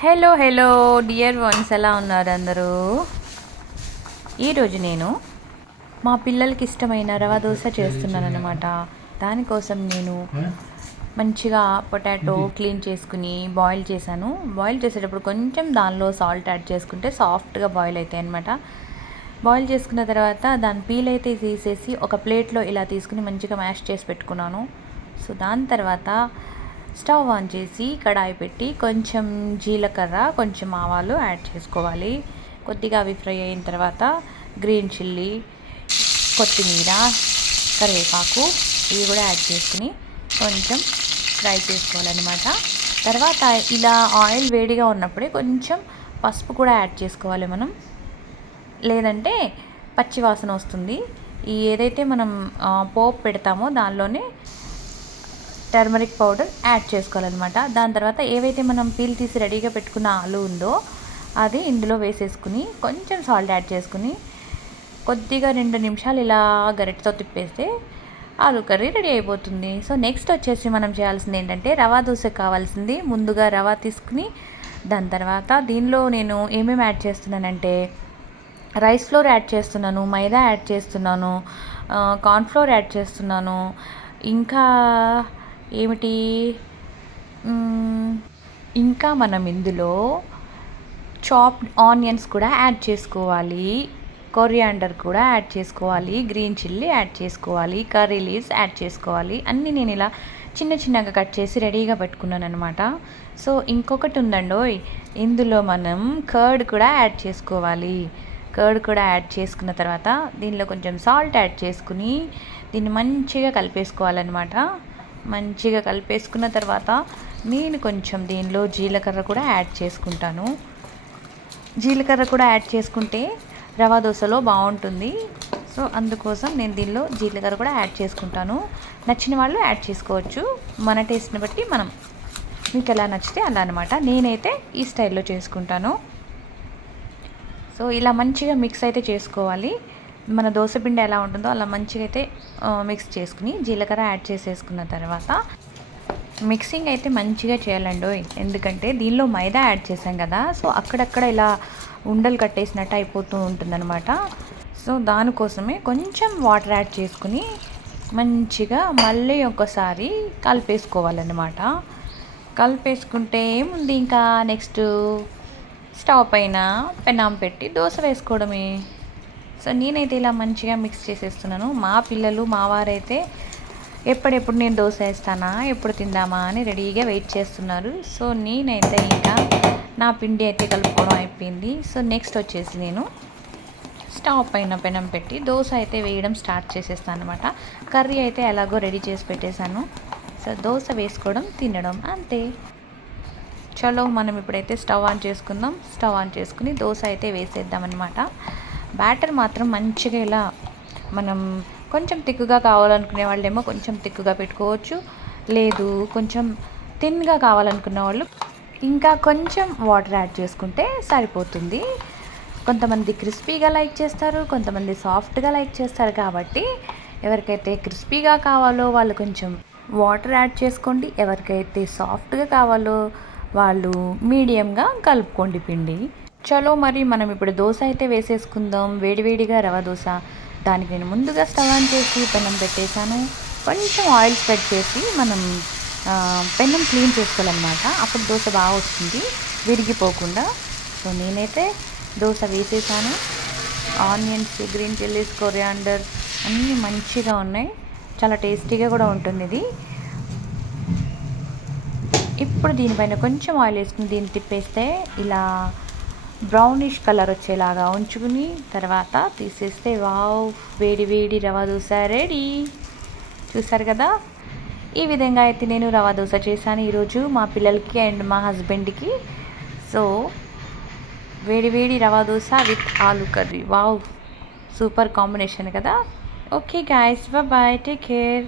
Hello hello dear ones ఎలా ఉన్నారు అందరూ? ఈరోజు నేను మా పిల్లలకి ఇష్టమైన రవ దోశ చేస్తున్నాను అనమాట దానికోసం నేను మంచిగా పొటాటో క్లీన్ చేసుకుని బాయిల్ చేశాను. బాయిల్ చేసేటప్పుడు కొంచెం దానిలో సాల్ట్ యాడ్ చేసుకుంటే సాఫ్ట్గా బాయిల్ అవుతాయి అనమాట బాయిల్ చేసుకున్న తర్వాత దాని పీల్ అయితే తీసేసి ఒక ప్లేట్లో ఇలా తీసుకుని మంచిగా మ్యాష్ చేసి పెట్టుకున్నాను. సో దాని తర్వాత స్టవ్ ఆన్ చేసి కడాయి పెట్టి కొంచెం జీలకర్ర కొంచెం ఆవాలు యాడ్ చేసుకోవాలి. కొద్దిగా అవి ఫ్రై అయిన తర్వాత గ్రీన్ చిల్లీ కొత్తిమీర కరివేపాకు ఇవి కూడా యాడ్ చేసుకుని కొంచెం ఫ్రై చేసుకోవాలన్నమాట. తర్వాత ఇలా ఆయిల్ వేడిగా ఉన్నప్పుడే కొంచెం పసుపు కూడా యాడ్ చేసుకోవాలి మనం. లేదంటే పచ్చివాసన వస్తుంది. ఈ ఏదైతే మనం పోపు పెడతామో దానిలోనే టర్మరిక్ పౌడర్ యాడ్ చేసుకోవాలన్నమాట. దాని తర్వాత ఏవైతే మనం పీల్ తీసి రెడీగా పెట్టుకున్న ఆలు ఉందో అది ఇందులో వేసేసుకుని కొంచెం సాల్ట్ యాడ్ చేసుకుని కొద్దిగా రెండు నిమిషాలు ఇలా గరిటతో తిప్పేస్తే ఆలు కర్రీ రెడీ అయిపోతుంది. సో నెక్స్ట్ వచ్చేసి మనం చేయాల్సింది ఏంటంటే రవా దోశ కావాల్సింది. ముందుగా రవా తీసుకుని దాని తర్వాత దీనిలో నేను ఏమేమి యాడ్ చేస్తున్నానంటే రైస్ ఫ్లోర్ యాడ్ చేస్తున్నాను మైదా యాడ్ చేస్తున్నాను కార్న్ఫ్లోర్ యాడ్ చేస్తున్నాను ఇంకా ఏమిటి? ఇంకా మనం ఇందులో చాప్డ్ ఆనియన్స్ కూడా యాడ్ చేసుకోవాలి. కొరియాండర్ కూడా యాడ్ చేసుకోవాలి. గ్రీన్ చిల్లీ యాడ్ చేసుకోవాలి. కర్రీ లీవ్స్ యాడ్ చేసుకోవాలి. అన్నీ నేను ఇలా చిన్న చిన్నగా కట్ చేసి రెడీగా పెట్టుకున్నాను అనమాట సో ఇంకొకటి ఉందండోయ్. ఇందులో మనం కర్డ్ కూడా యాడ్ చేసుకోవాలి. కర్డ్ కూడా యాడ్ చేసుకున్న తర్వాత దీనిలో కొంచెం సాల్ట్ యాడ్ చేసుకుని దీన్ని మంచిగా కలిపేసుకోవాలన్నమాట. మంచిగా కలిపేసుకున్న తర్వాత నేను కొంచెం దీనిలో జీలకర్ర కూడా యాడ్ చేసుకుంటాను. జీలకర్ర కూడా యాడ్ చేసుకుంటే రవా దోశలో బాగుంటుంది. సో అందుకోసం నేను దీనిలో జీలకర్ర కూడా యాడ్ చేసుకుంటాను. నచ్చిన వాళ్ళు యాడ్ చేసుకోవచ్చు. మన టేస్ట్ని బట్టి మనం మీకు ఎలా నచ్చితే అలా అనమాట నేనైతే ఈ స్టైల్లో చేసుకుంటాను. సో ఇలా మంచిగా మిక్స్ అయితే చేసుకోవాలి. మన దోశపిండి ఎలా ఉంటుందో అలా మంచిగా అయితే మిక్స్ చేసుకుని జీలకర్ర యాడ్ చేసేసుకున్న తర్వాత మిక్సింగ్ అయితే మంచిగా చేయాలండి ఎందుకంటే దీనిలో మైదా యాడ్ చేసాం కదా సో అక్కడక్కడ ఇలా ఉండలు కట్టేసినట్టు అయిపోతూ ఉంటుందన్నమాట. సో దానికోసమే కొంచెం వాటర్ యాడ్ చేసుకుని మంచిగా మళ్ళీ ఒకసారి కలిపేసుకోవాలన్నమాట. కలిపేసుకుంటే ఏముంది ఇంకా? నెక్స్ట్ స్టవ్ పైన పెనాం పెట్టి దోశ వేసుకోవడమే. సో నేనైతే ఇలా మంచిగా మిక్స్ చేసేస్తున్నాను. మా పిల్లలు మా వారైతే ఎప్పుడెప్పుడు నేను దోశ వేస్తానా ఎప్పుడు తిందామా అని రెడీగా వెయిట్ చేస్తున్నారు. సో నేనైతే ఇంకా నా పిండి అయితే కలుపుకోవడం అయిపోయింది. సో నెక్స్ట్ వచ్చేసి నేను స్టవ్ పైన పెనం పెట్టి దోశ అయితే వేయడం స్టార్ట్ చేసేస్తాను అనమాట కర్రీ అయితే ఎలాగో రెడీ చేసి పెట్టేశాను. సో దోశ వేసుకోవడం తినడం అంతే. చలో మనం ఇప్పుడైతే స్టవ్ ఆన్ చేసుకుందాం. స్టవ్ ఆన్ చేసుకుని దోశ అయితే వేసేద్దాం అనమాట బ్యాటర్ మాత్రం మంచిగా ఇలా మనం కొంచెం తిక్కుగా కావాలనుకునే వాళ్ళేమో కొంచెం తిక్కుగా పెట్టుకోవచ్చు. లేదు కొంచెం థిన్గా కావాలనుకున్న వాళ్ళు ఇంకా కొంచెం వాటర్ యాడ్ చేసుకుంటే సరిపోతుంది. కొంతమంది క్రిస్పీగా లైక్ చేస్తారు కొంతమంది సాఫ్ట్గా లైక్ చేస్తారు కాబట్టి ఎవరికైతే క్రిస్పీగా కావాలో వాళ్ళు కొంచెం వాటర్ యాడ్ చేసుకోండి ఎవరికైతే సాఫ్ట్గా కావాలో వాళ్ళు మీడియంగా కలుపుకోండి పిండి. చలో మరి మనం ఇప్పుడు దోశ అయితే వేసేసుకుందాం. వేడివేడిగా రవ దోశ. దానికి నేను ముందుగా స్టవ్ ఆన్ చేసి పెనం పెట్టేశాను. కొంచెం ఆయిల్ స్ప్రెడ్ చేసి మనం పెన్నం పెనం క్లీన్ చేసుకోవాలన్నమాట. అప్పుడు దోశ బాగా వస్తుంది. విరిగిపోకుండా. సో నేనైతే దోశ వేసేసాను. ఆనియన్స్ గ్రీన్ చిల్లీస్ కొరియాండర్ అన్నీ మంచిగా ఉన్నాయి. చాలా టేస్టీగా కూడా ఉంటుంది ఇది. ఇప్పుడు దీనిపైన కొంచెం ఆయిల్ వేసుకుని దీన్ని తిప్పేస్తే ఇలా బ్రౌనిష్ కలర్ వచ్చేలాగా ఉంచుకుని తర్వాత తీసేస్తే వావ్ వేడి వేడి రవ దోశ రెడీ. చూసారు కదా? ఈ విధంగా అయితే నేను రవ దోశ చేశాను ఈరోజు మా పిల్లలకి అండ్ మా హస్బెండ్కి. సో వేడి వేడి రవ దోశ విత్ ఆలు కర్రీ. వావ్ సూపర్ కాంబినేషన్ కదా? Okay guys bye take care.